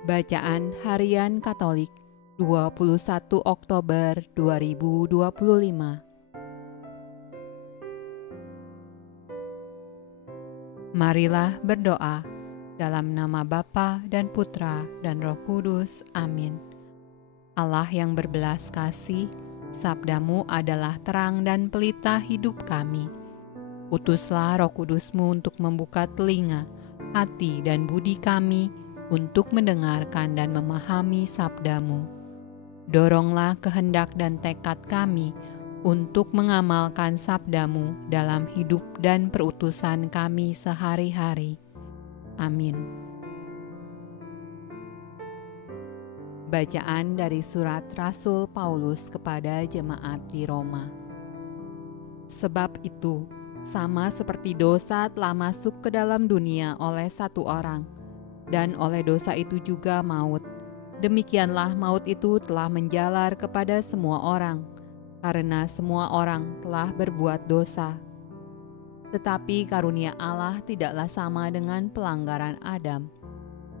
Bacaan Harian Katolik 21 Oktober 2025. Marilah berdoa dalam nama Bapa dan Putra dan Roh Kudus. Amin. Allah yang berbelas kasih, sabdamu adalah terang dan pelita hidup kami. Utuslah Roh Kudusmu untuk membuka telinga, hati dan budi kami untuk mendengarkan dan memahami sabdamu. Doronglah kehendak dan tekad kami untuk mengamalkan sabdamu dalam hidup dan perutusan kami sehari-hari. Amin. Bacaan dari surat Rasul Paulus kepada jemaat di Roma. Sebab itu, sama seperti dosa telah masuk ke dalam dunia oleh satu orang, dan oleh dosa itu juga maut. Demikianlah maut itu telah menjalar kepada semua orang, karena semua orang telah berbuat dosa. Tetapi karunia Allah tidaklah sama dengan pelanggaran Adam.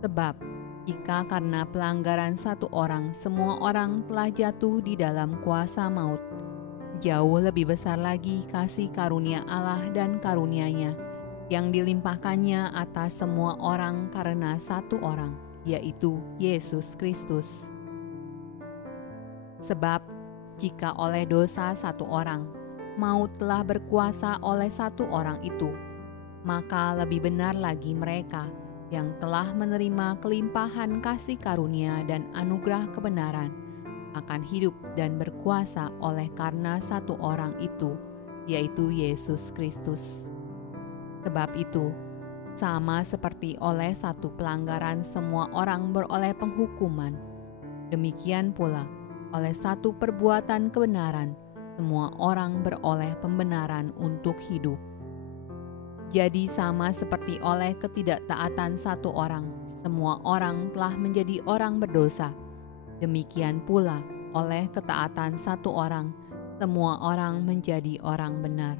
Sebab, jika karena pelanggaran satu orang semua orang telah jatuh di dalam kuasa maut, jauh lebih besar lagi kasih karunia Allah dan karunia-Nya yang dilimpahkannya atas semua orang karena satu orang, yaitu Yesus Kristus. Sebab, jika oleh dosa satu orang, maut telah berkuasa oleh satu orang itu, maka lebih benar lagi mereka yang telah menerima kelimpahan kasih karunia dan anugerah kebenaran akan hidup dan berkuasa oleh karena satu orang itu, yaitu Yesus Kristus. Sebab itu, sama seperti oleh satu pelanggaran semua orang beroleh penghukuman, demikian pula oleh satu perbuatan kebenaran semua orang beroleh pembenaran untuk hidup. Jadi sama seperti oleh ketidaktaatan satu orang, semua orang telah menjadi orang berdosa, demikian pula oleh ketaatan satu orang, semua orang menjadi orang benar.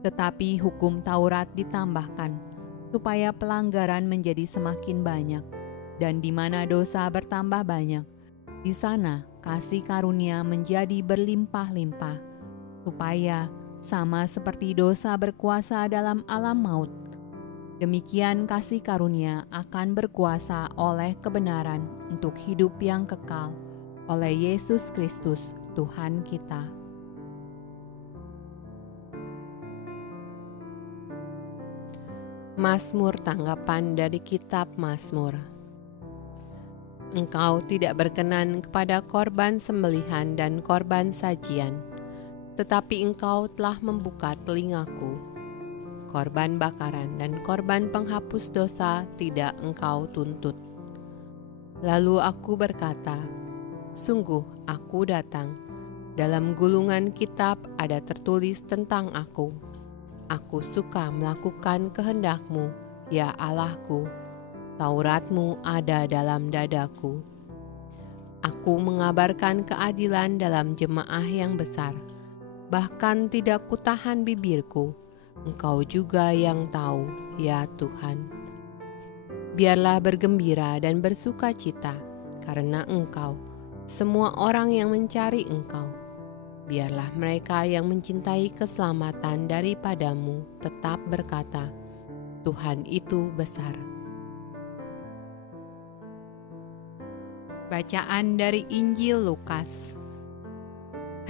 Tetapi hukum Taurat ditambahkan, supaya pelanggaran menjadi semakin banyak, dan di mana dosa bertambah banyak, di sana kasih karunia menjadi berlimpah-limpah, supaya sama seperti dosa berkuasa dalam alam maut, demikian kasih karunia akan berkuasa oleh kebenaran untuk hidup yang kekal, oleh Yesus Kristus Tuhan kita. Mazmur tanggapan dari kitab Mazmur. Engkau tidak berkenan kepada korban sembelihan dan korban sajian, tetapi Engkau telah membuka telingaku. Korban bakaran dan korban penghapus dosa tidak Engkau tuntut. Lalu aku berkata, sungguh aku datang. Dalam gulungan kitab ada tertulis tentang aku. Aku suka melakukan kehendak-Mu, ya Allahku. Taurat-Mu ada dalam dadaku. Aku mengabarkan keadilan dalam jemaah yang besar. Bahkan tidak kutahan bibirku. Engkau juga yang tahu, ya Tuhan. Biarlah bergembira dan bersuka cita karena Engkau, semua orang yang mencari Engkau. Biarlah mereka yang mencintai keselamatan daripadamu tetap berkata, Tuhan itu besar. Bacaan dari Injil Lukas.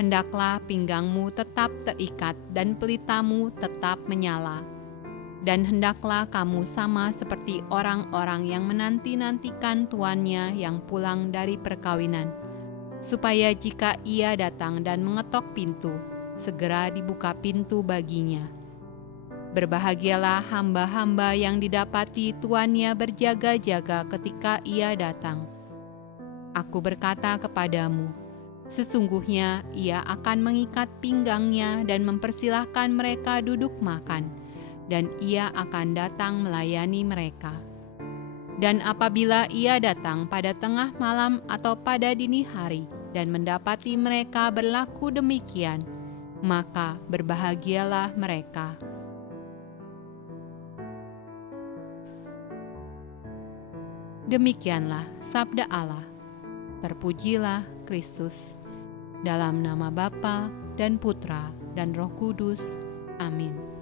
Hendaklah pinggangmu tetap terikat dan pelitamu tetap menyala. Dan hendaklah kamu sama seperti orang-orang yang menanti-nantikan tuannya yang pulang dari perkawinan, supaya jika ia datang dan mengetok pintu, segera dibuka pintu baginya. Berbahagialah hamba-hamba yang didapati tuannya berjaga-jaga ketika ia datang. Aku berkata kepadamu, sesungguhnya ia akan mengikat pinggangnya dan mempersilahkan mereka duduk makan, dan ia akan datang melayani mereka. Dan apabila ia datang pada tengah malam atau pada dini hari dan mendapati mereka berlaku demikian, maka berbahagialah mereka. Demikianlah sabda Allah. Terpujilah Kristus. Dalam nama Bapa dan Putra dan Roh Kudus. Amin.